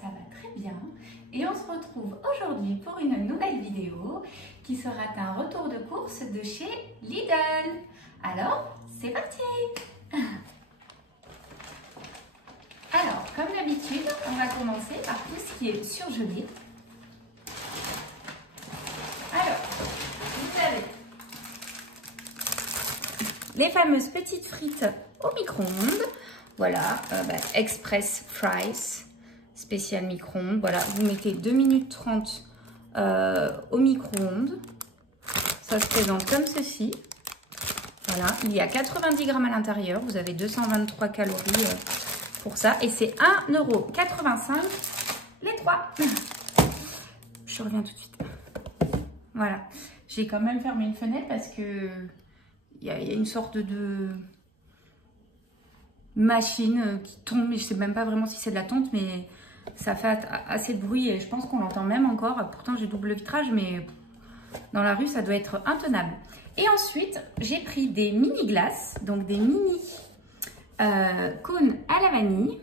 ça va très bien et on se retrouve aujourd'hui pour une nouvelle vidéo qui sera un retour de course de chez Lidl. Alors, c'est parti! Alors, comme d'habitude, on va commencer par tout ce qui est surgelé. Alors, vous avez les fameuses petites frites au micro-ondes. Voilà, Express Fries, spécial micro-ondes. Voilà, vous mettez 2 minutes 30 au micro-ondes. Ça se présente comme ceci. Voilà, il y a 90 grammes à l'intérieur. Vous avez 223 calories pour ça. Et c'est 1,85 € les 3. Je reviens tout de suite. Voilà, j'ai quand même fermé une fenêtre parce que il y a une sorte de machine qui tombe. Je sais même pas vraiment si c'est de la tonte, mais ça fait assez de bruit et je pense qu'on l'entend même encore. Pourtant, j'ai double vitrage, mais dans la rue, ça doit être intenable. Et ensuite, j'ai pris des mini glaces, donc des mini cônes à la vanille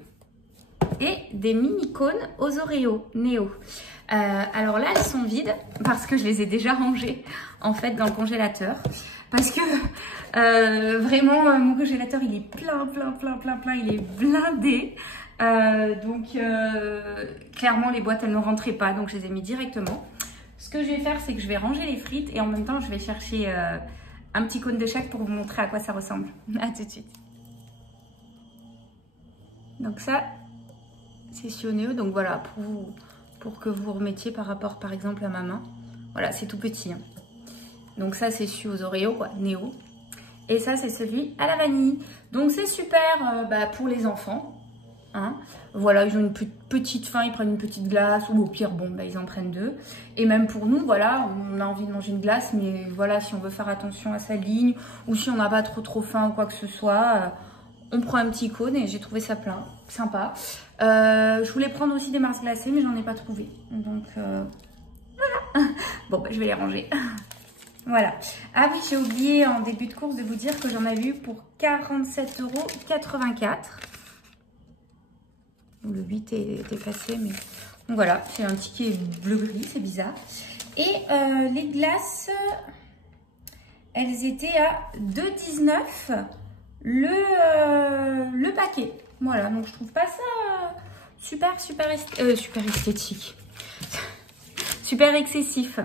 et des mini cônes aux Oreos Néo. Alors là, elles sont vides parce que je les ai déjà rangées en fait dans le congélateur. Parce que vraiment, mon congélateur, il est plein, il est blindé. Clairement, les boîtes, elles ne rentraient pas, donc je les ai mis directement. Ce que je vais faire, c'est que je vais ranger les frites et en même temps, je vais chercher un petit cône de chaque pour vous montrer à quoi ça ressemble. À tout de suite. Donc ça, c'est Sioneo. Donc voilà, pour que vous remettiez par rapport, par exemple, à ma main. Voilà, c'est tout petit. Hein. Donc ça, c'est celui aux Oreos, quoi, Néo. Et ça, c'est celui à la vanille. Donc c'est super pour les enfants. Hein. Voilà, ils ont une petite faim, ils prennent une petite glace. Ou au pire, bon, ils en prennent 2. Et même pour nous, voilà, on a envie de manger une glace. Mais voilà, si on veut faire attention à sa ligne. Ou si on n'a pas trop faim ou quoi que ce soit, on prend un petit cône. Et j'ai trouvé ça plein, sympa. Je voulais prendre aussi des Mars glacées, mais j'en ai pas trouvé. Donc voilà. Bon, je vais les ranger. Voilà. Ah oui, j'ai oublié en début de course de vous dire que j'en avais eu pour 47,84 €. Le 8 est effacé, mais... Donc voilà, c'est un ticket bleu-gris, c'est bizarre. Et les glaces, elles étaient à 2,19 € le paquet. Voilà, donc je trouve pas ça super esthétique. Super excessif.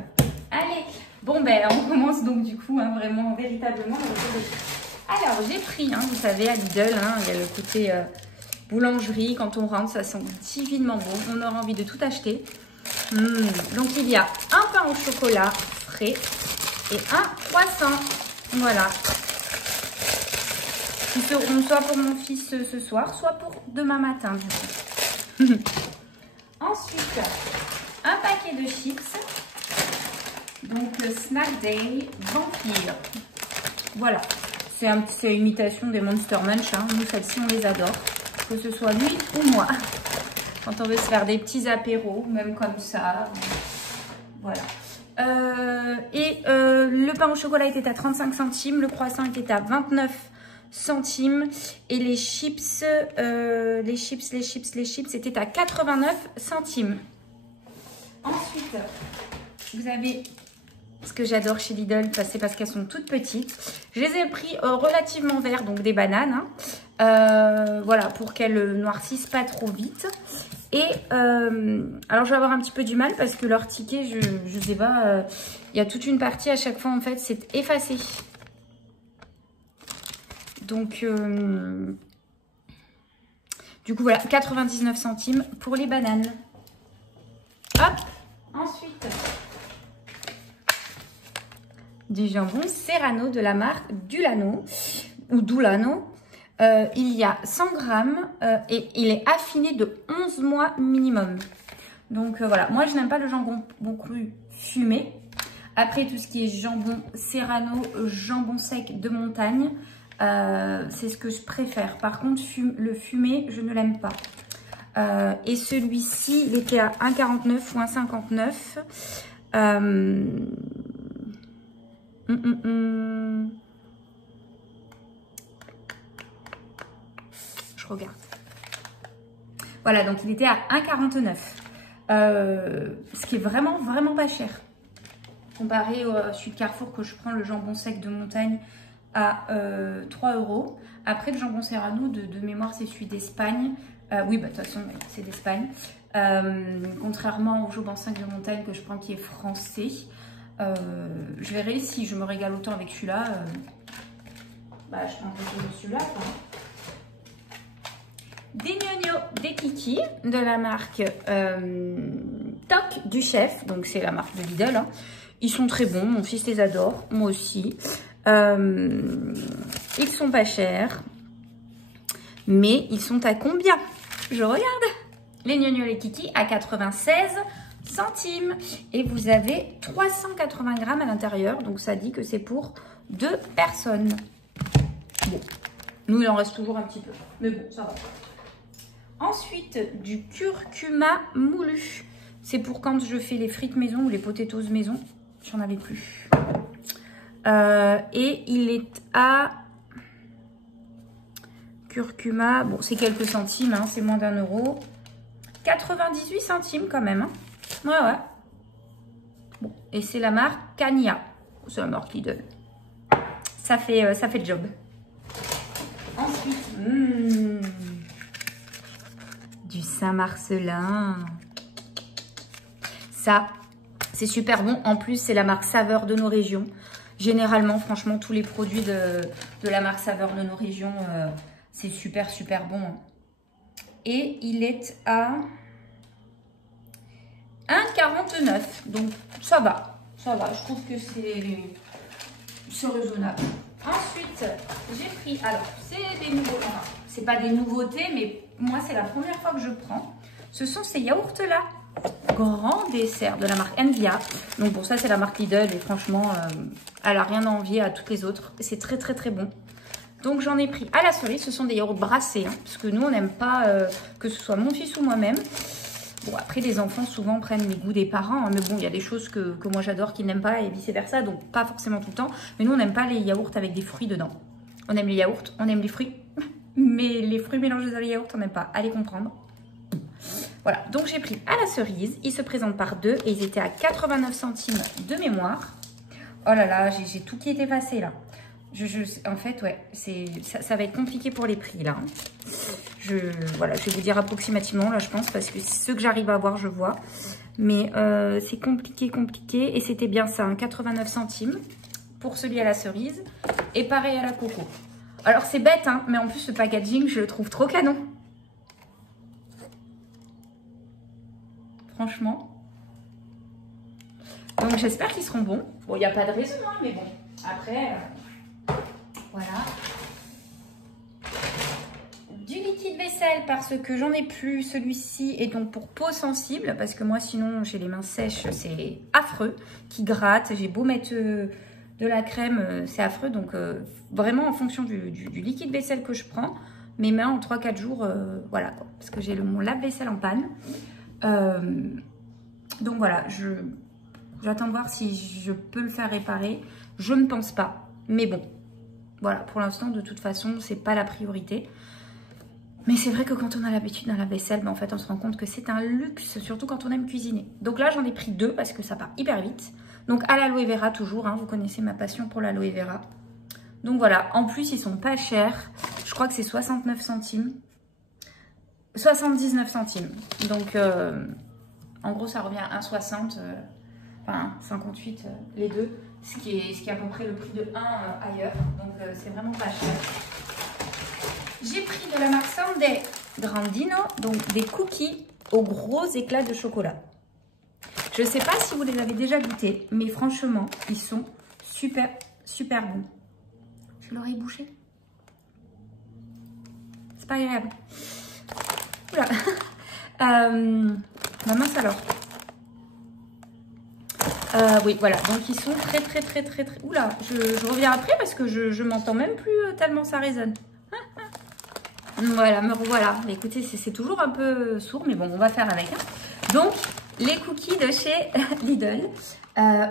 Allez, bon on commence donc du coup, hein, vraiment, véritablement. Alors, j'ai pris, hein, vous savez, à Lidl, hein, il y a le côté boulangerie. Quand on rentre, ça sent divinement bon. On aura envie de tout acheter. Donc, il y a un pain au chocolat frais et un croissant. Voilà. Qui seront soit pour mon fils ce soir, soit pour demain matin, du coup. Ensuite, un paquet de chips. Donc, le Snack Day Vampire. Voilà. C'est imitation des Monster Munch. Hein. Nous, celles-ci, on les adore. Que ce soit lui ou moi. Quand on veut se faire des petits apéros, même comme ça. Voilà. Le pain au chocolat était à 35 centimes. Le croissant était à 29 centimes. Et les chips, c'était à 89 centimes. Ensuite, vous avez... Ce que j'adore chez Lidl, c'est parce qu'elles sont toutes petites. Je les ai pris relativement verts, donc des bananes. Hein. Voilà, pour qu'elles ne noircissent pas trop vite. Et alors, je vais avoir un petit peu du mal parce que leur ticket, je sais pas, il y a toute une partie à chaque fois, en fait, c'est effacé. Donc, du coup, voilà, 99 centimes pour les bananes. Hop, ensuite... du jambon Serrano de la marque Dulano ou Dulano. Il y a 100 grammes et il est affiné de 11 mois minimum. Donc voilà, moi je n'aime pas le jambon cru fumé. Après tout ce qui est jambon Serrano, jambon sec de montagne, c'est ce que je préfère. Par contre le fumé, je ne l'aime pas. Et celui-ci, il était à 1,49 ou 1,59. Je regarde. Voilà, donc il était à 1,49. Ce qui est vraiment, vraiment pas cher. Comparé au celui de Carrefour que je prends, le jambon sec de montagne, à 3 €. Après, le jambon Serrano, de mémoire, c'est celui d'Espagne. Oui, bah de toute façon, c'est d'Espagne. Contrairement au jambon sec de montagne que je prends qui est français. Je verrai si je me régale autant avec celui-là. Bah, je prendrai celui-là. Des gnognos, des kikis de la marque Toc du Chef. Donc, c'est la marque de Lidl. Hein. Ils sont très bons. Mon fils les adore. Moi aussi. Ils sont pas chers. Mais ils sont à combien? Je regarde. Les gnognos, les kikis à 96 centimes. Et vous avez 380 grammes à l'intérieur. Donc, ça dit que c'est pour 2 personnes. Bon. Nous, il en reste toujours un petit peu. Mais bon, ça va. Ensuite, du curcuma moulu. C'est pour quand je fais les frites maison ou les potatoes maison. J'en avais plus. Et il est à curcuma. Bon, c'est quelques centimes, hein, c'est moins d'1 €. 98 centimes quand même. Hein. Ouais. Bon, et c'est la marque Kania. C'est la marque Lidl. Ça fait le job. Ensuite, du Saint-Marcelin. Ça, c'est super bon. En plus, c'est la marque Saveur de nos régions. Généralement, franchement, tous les produits de la marque Saveur de nos régions, c'est super, super bon. Et il est à 1,49 €. Donc, ça va. Ça va. Je trouve que c'est raisonnable. Ensuite, j'ai pris... Alors, c'est des nouveaux... C'est pas des nouveautés, mais moi, c'est la première fois que je prends. Ce sont ces yaourts-là. Grand dessert de la marque Envia. Donc, pour ça, c'est la marque Lidl. Et franchement, elle n'a rien à envier à toutes les autres. C'est très, très, très bon. Donc, j'en ai pris à la cerise. Ce sont des yaourts brassés. Hein, parce que nous, on n'aime pas que ce soit mon fils ou moi-même. Bon, après, les enfants, souvent, prennent les goûts des parents. Hein, mais bon, il y a des choses que moi, j'adore qu'ils n'aiment pas et vice-versa. Donc, pas forcément tout le temps. Mais nous, on n'aime pas les yaourts avec des fruits dedans. On aime les yaourts, on aime les fruits. Mais les fruits mélangés dans les yaourts, on n'aime pas. Allez comprendre. Voilà, donc j'ai pris à la cerise. Ils se présentent par 2 et ils étaient à 89 centimes de mémoire. Oh là là, j'ai tout qui est effacé là. En fait, ouais, ça va être compliqué pour les prix là. Voilà, je vais vous dire approximativement là, je pense, parce que ceux que j'arrive à voir, je vois. Mais c'est compliqué. Et c'était bien ça, hein, 89 centimes pour celui à la cerise. Et pareil à la coco. Alors c'est bête, hein, mais en plus, ce packaging, je le trouve trop canon. Franchement. Donc, j'espère qu'ils seront bons. Bon, il n'y a pas de raison, hein, mais bon. Après, voilà. Du liquide vaisselle parce que j'en ai plus. Celui-ci est donc pour peau sensible. Parce que moi, sinon, j'ai les mains sèches. C'est affreux. Qui gratte. J'ai beau mettre de la crème. C'est affreux. Donc, vraiment, en fonction du liquide vaisselle que je prends, mes mains en 3-4 jours, voilà. Quoi, parce que j'ai mon lave-vaisselle en panne. Donc voilà, j'attends de voir si je peux le faire réparer. Je ne pense pas, mais bon, voilà, pour l'instant, de toute façon, c'est pas la priorité. Mais c'est vrai que quand on a l'habitude d'un lave-vaisselle, ben en fait, on se rend compte que c'est un luxe, surtout quand on aime cuisiner. Donc là, j'en ai pris 2 parce que ça part hyper vite. Donc à l'aloe vera toujours, hein, vous connaissez ma passion pour l'aloe vera. Donc voilà, en plus, ils sont pas chers. Je crois que c'est 69 centimes. 79 centimes. Donc, en gros, ça revient à 1,60, enfin 58 les deux, ce qui est à peu près le prix de 1 ailleurs. Donc, c'est vraiment pas cher. J'ai pris de la marque Sunday Grandino, donc des cookies aux gros éclats de chocolat. Je ne sais pas si vous les avez déjà goûtés, mais franchement, ils sont super, super bons. J'ai l'oreille bouchée. C'est pas agréable. Oula. Ma mince alors. Oui, voilà. Donc, ils sont très... Oula, je reviens après parce que je m'entends même plus tellement ça résonne. Voilà, me revoilà. Écoutez, c'est toujours un peu sourd, mais bon, on va faire avec. Hein. Donc, les cookies de chez Lidl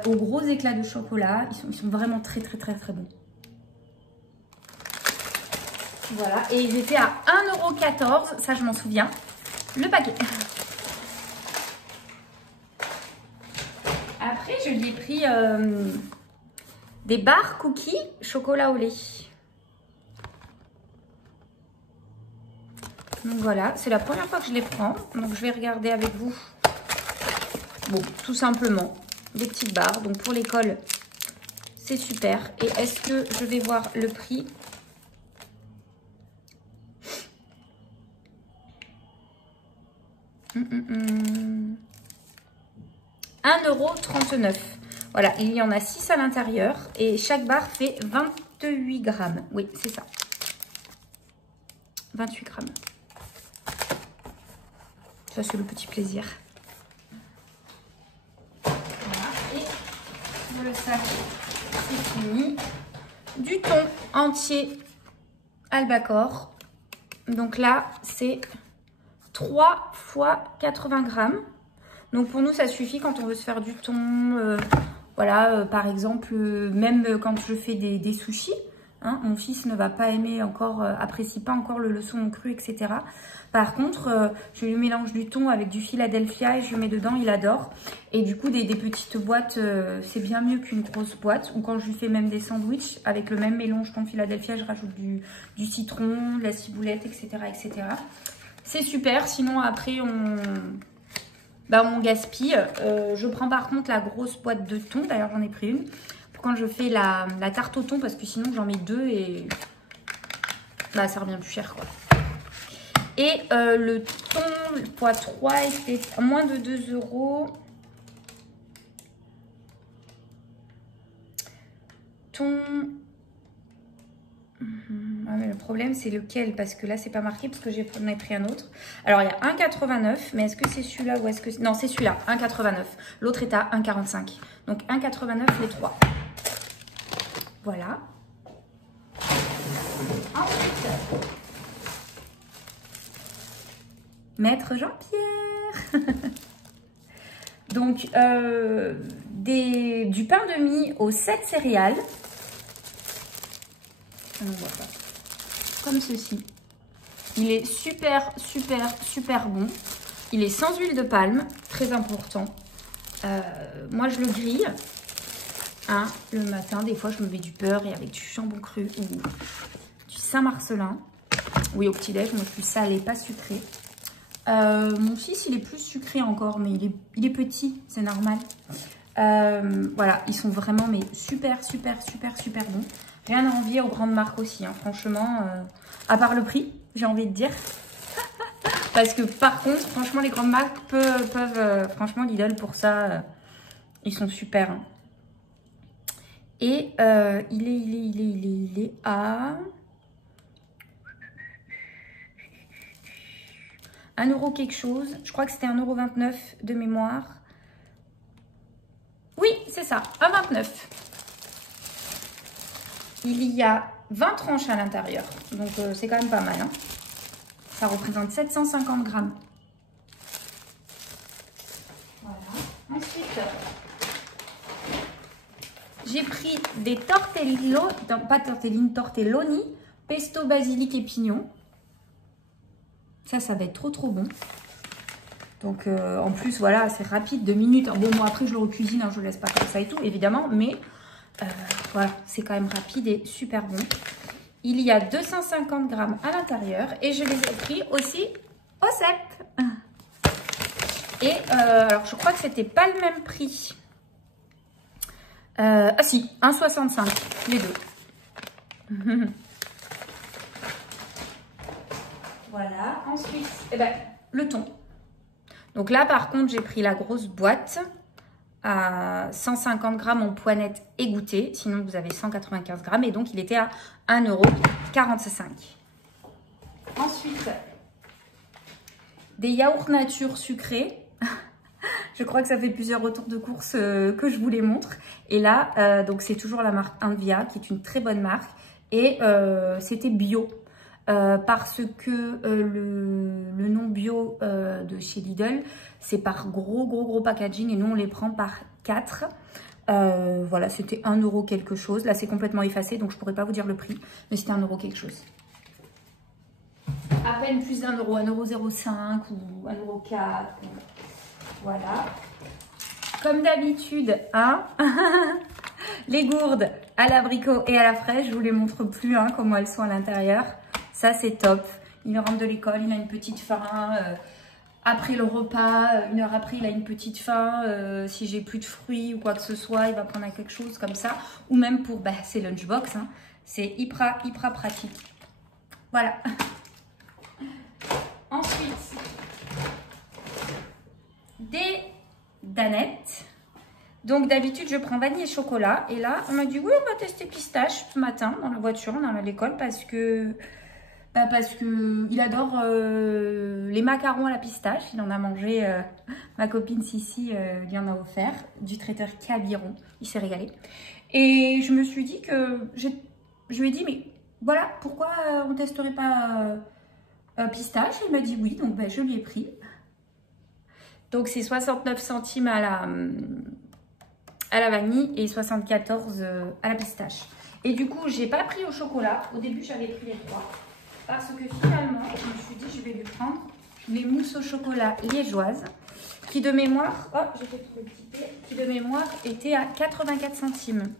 aux gros éclats de chocolat. Ils sont vraiment très bons. Voilà, et ils étaient à 1,14 €, ça je m'en souviens. le paquet. Après, je lui ai pris des barres cookies chocolat au lait. Donc voilà, c'est la première fois que je les prends. Donc je vais regarder avec vous. Bon, tout simplement, des petites barres. Donc pour l'école, c'est super. Et est-ce que je vais voir le prix? €1,39 €. Voilà, il y en a 6 à l'intérieur. Et chaque barre fait 28 grammes. Oui, c'est ça. 28 grammes. Ça, c'est le petit plaisir. Voilà. Et le sac, c'est fini. Du thon entier albacore. Donc là, c'est 3 fois 80 grammes. Donc pour nous, ça suffit quand on veut se faire du thon. Voilà, par exemple, même quand je fais des sushis. Hein, mon fils ne va pas aimer encore, apprécie pas encore le saumon cru, etc. Par contre, je lui mélange du thon avec du Philadelphia et je le mets dedans, il adore. Et du coup, des petites boîtes, c'est bien mieux qu'une grosse boîte. Ou quand je lui fais même des sandwichs, avec le même mélange thon Philadelphia, je rajoute du citron, de la ciboulette, etc. etc. C'est super, sinon après, on gaspille. Je prends par contre la grosse boîte de thon, d'ailleurs j'en ai pris une. Quand je fais la tarte au thon, parce que sinon j'en mets 2 et bah, ça revient plus cher quoi. Et le thon x3 était à moins de 2 €. Thon. Ah, mais le problème c'est lequel, parce que là c'est pas marqué, parce que j'en ai pris un autre. Alors il y a 1,89 €, mais est-ce que c'est celui-là ou est-ce que... Non, c'est celui-là, 1,89 €. L'autre est à 1,45 €. Donc 1,89 € les 3. Voilà. Ensuite, Maître Jean-Pierre. Donc, du pain de mie aux 7 céréales. On voit pas. Comme ceci. Il est super, super, super bon. Il est sans huile de palme, très important. Moi, je le grille. Hein, le matin, des fois je me mets du beurre et avec du jambon cru ou du Saint-Marcelin. Oui, au petit-déj, moi je suis salée, pas sucrée. Mon fils, il est plus sucré encore, mais il est petit, c'est normal. Voilà, ils sont vraiment mais super, super, super, super bons. Rien à envier aux grandes marques aussi, hein, franchement, à part le prix, j'ai envie de dire. Parce que par contre, franchement, les grandes marques peuvent franchement, Lidl pour ça, ils sont super. Hein. Et il est à 1 € quelque chose. Je crois que c'était 1,29 € de mémoire. Oui, c'est ça, 1,29 €. Il y a 20 tranches à l'intérieur. Donc c'est quand même pas mal. Hein. Ça représente 750 grammes. Voilà. Ensuite... j'ai pris des tortelloni, pesto, basilic et pignon. Ça va être trop trop bon. Donc en plus, voilà, c'est rapide, 2 minutes. Bon, moi après je le recuisine, hein, je le laisse pas comme ça et tout, évidemment. Mais voilà, c'est quand même rapide et super bon. Il y a 250 grammes à l'intérieur et je les ai pris aussi au sec. Et alors je crois que c'était pas le même prix. Ah si, 1,65 les deux. Voilà, ensuite, le thon. Donc là, par contre, j'ai pris la grosse boîte à 150 grammes en poinette égouttée. Sinon, vous avez 195 grammes. Et donc, il était à 1,45 €. Ensuite, des yaourts nature sucrés. Je crois que ça fait plusieurs retours de course que je vous les montre. Et là, donc c'est toujours la marque Invia, qui est une très bonne marque. Et c'était bio. Parce que le nom bio de chez Lidl, c'est par gros packaging. Et nous, on les prend par 4. Voilà, c'était 1 € quelque chose. Là, c'est complètement effacé, donc je ne pourrais pas vous dire le prix. Mais c'était 1 € quelque chose. à peine plus d'1 euro, 1,05 € ou 1,04 €. Voilà. Comme d'habitude, hein, les gourdes à l'abricot et à la fraise, je vous les montre plus, hein, comment elles sont à l'intérieur. Ça, c'est top. Il rentre de l'école, il a une petite faim. Après le repas, 1 heure après, il a une petite faim. Si j'ai plus de fruits ou quoi que ce soit, il va prendre quelque chose comme ça. Ou même pour ses lunchbox. Hein. C'est hyper pratique. Voilà. Ensuite, des danettes. Donc d'habitude, je prends vanille et chocolat. Et là, on m'a dit, oui, on va tester pistache ce matin dans la voiture, dans l'école, parce que il adore les macarons à la pistache. Il en a mangé, ma copine Sissi lui en a offert, du traiteur Cabiron. Il s'est régalé. Et je me suis dit que, je lui ai dit, mais voilà, pourquoi on ne testerait pas pistache? Il m'a dit oui, donc je lui ai pris. Donc c'est 69 centimes à la vanille et 74 à la pistache. Et du coup, j'ai pas pris au chocolat. Au début, j'avais pris les 3. Parce que finalement, je me suis dit, je vais lui prendre les mousses au chocolat liégeoises qui de mémoire, qui de mémoire étaient à 84 centimes.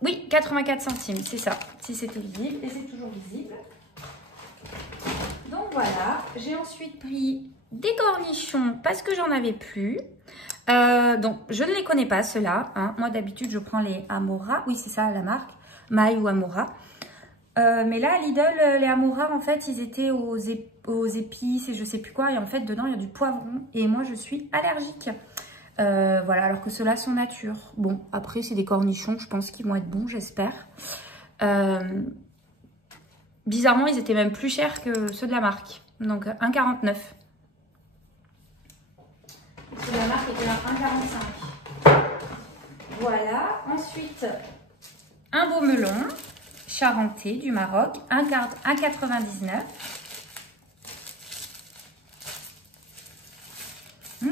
Oui, 84 centimes, c'est ça. Si c'était visible, et c'est toujours visible. Donc voilà, j'ai ensuite pris des cornichons parce que j'en avais plus. Donc, je ne les connais pas, ceux-là. Hein. Moi, d'habitude, je prends les Amora. Oui, c'est ça, la marque. Maille ou Amora. Mais là, à Lidl, les Amora, en fait, ils étaient aux épices et je sais plus quoi. Et en fait, dedans, il y a du poivron. Et moi, je suis allergique. Voilà, alors que ceux-là sont nature. Bon, après, c'est des cornichons. Je pense qu'ils vont être bons, j'espère. Bizarrement, ils étaient même plus chers que ceux de la marque. Donc, 1,49 €. Ceux de la marque étaient à 1,45 €. Voilà. Ensuite, un beau melon charentais du Maroc, 1,99 €.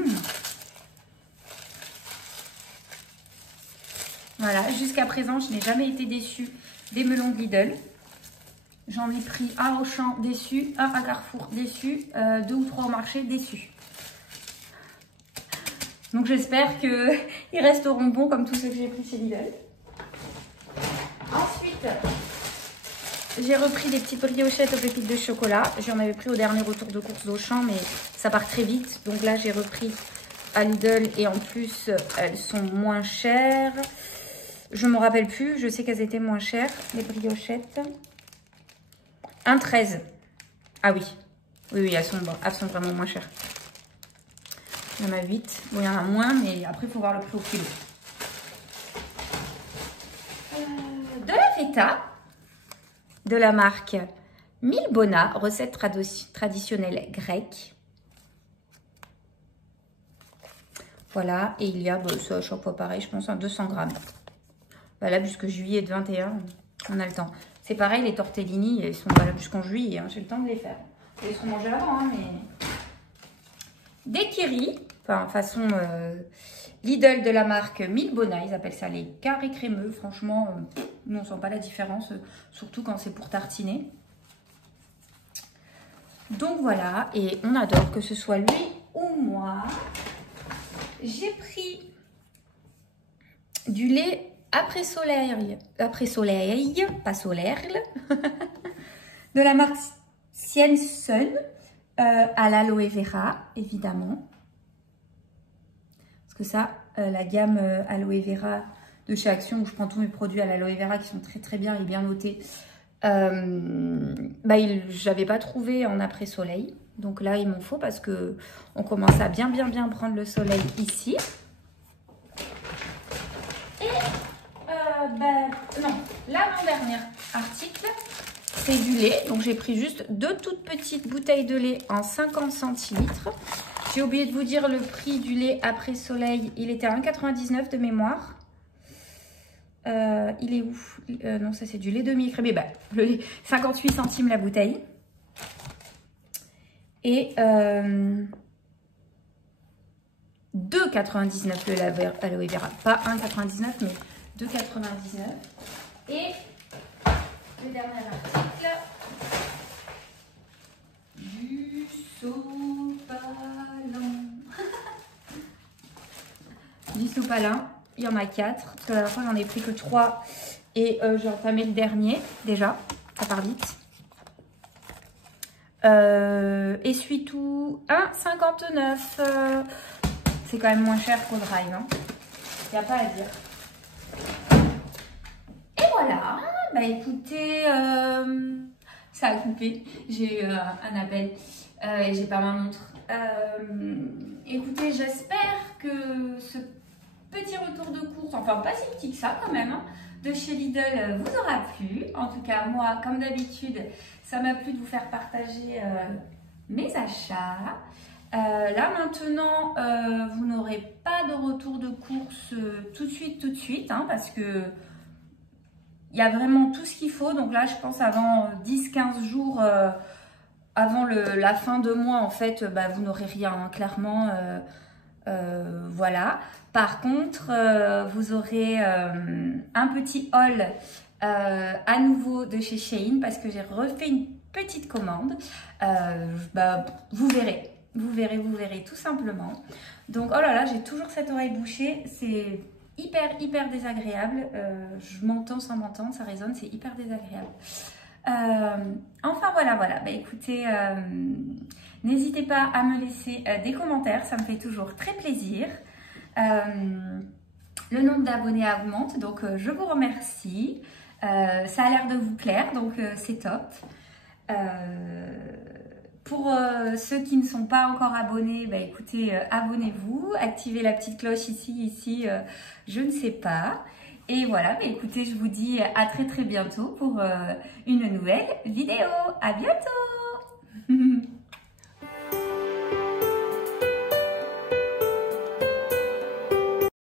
Voilà, jusqu'à présent, je n'ai jamais été déçue des melons de Lidl. J'en ai pris un au champ, déçu, un à Carrefour, déçu, 2 ou 3 au marché, déçu. Donc j'espère qu'ils resteront bons comme tous ceux que j'ai pris chez Lidl. Ensuite, j'ai repris des petites briochettes aux pépites de chocolat. J'en avais pris au dernier retour de course d'Auchan, mais ça part très vite. Donc là, j'ai repris à Lidl et en plus, elles sont moins chères. Je ne me rappelle plus, je sais qu'elles étaient moins chères, les briochettes. 1,13 €. Ah oui. Oui, elles sont vraiment moins chères. Il y en a 8. Bon, il y en a moins, mais après, il faut voir le prix au kilo. De la feta de la marque Milbona, recette traditionnelle grecque. Voilà, et il y a, ça à chaque fois pareil, je pense, 200 grammes. Valable jusqu'au juillet de 21, on a le temps. C'est pareil, les tortellini, ils sont valables jusqu'en juillet, hein, j'ai le temps de les faire. Ils seront mangés avant, hein, mais... Des kiris, enfin façon Lidl de la marque Milbona, ils appellent ça les carrés crémeux. Franchement, nous on sent pas la différence, surtout quand c'est pour tartiner. Donc voilà, et on adore que ce soit lui ou moi. J'ai pris du lait après soleil, pas solaire, de la marque Siensun. À l'aloe vera, évidemment. Parce que ça, la gamme aloe vera de chez Action, où je prends tous mes produits à l'aloe vera qui sont très très bien et bien notés, j'avais pas trouvé en après soleil. Donc là, il m'en faut parce que on commence à bien prendre le soleil ici. Et non, l'avant-dernier article, c'est du lait. Donc j'ai pris juste 2 toutes petites bouteilles de lait en 50 centilitres. J'ai oublié de vous dire le prix du lait après soleil. Il était à 1,99 € de mémoire. Il est où? Non, ça c'est du lait demi-écrémé. Le lait, 58 centimes la bouteille. Et 2,99 € le aloe vera. Pas 1,99 € mais 2,99 €. Et le dernier article du sopalin. Du sopalin, il y en a 4. Parce que la dernière fois, j'en ai pris que 3. Et j'ai entamé le dernier déjà. Ça part vite. Essuie-tout 1,59. C'est quand même moins cher qu'au Drive. Il n'y a pas à dire. Et voilà. Bah écoutez, ça a coupé. J'ai eu un appel et j'ai pas ma montre. Écoutez, j'espère que ce petit retour de course, enfin pas si petit que ça quand même, de chez Lidl vous aura plu. En tout cas, moi, comme d'habitude, ça m'a plu de vous faire partager mes achats. Là maintenant, vous n'aurez pas de retour de course tout de suite, parce que il y a vraiment tout ce qu'il faut. Donc là, je pense avant 10-15 jours, avant la fin de mois, en fait, bah, vous n'aurez rien, clairement. Voilà. Par contre, vous aurez un petit haul à nouveau de chez Shein parce que j'ai refait une petite commande. Bah, vous verrez tout simplement. Donc, oh là là, j'ai toujours cette oreille bouchée. C'est hyper désagréable. Je m'entends sans m'entendre, ça résonne, c'est hyper désagréable. Enfin voilà. Bah, écoutez, n'hésitez pas à me laisser des commentaires, ça me fait toujours très plaisir. Le nombre d'abonnés augmente, donc je vous remercie. Ça a l'air de vous plaire, donc c'est top. Pour ceux qui ne sont pas encore abonnés, bah, écoutez, abonnez-vous, activez la petite cloche ici, je ne sais pas. Et voilà, bah, écoutez, je vous dis à très bientôt pour une nouvelle vidéo. À bientôt.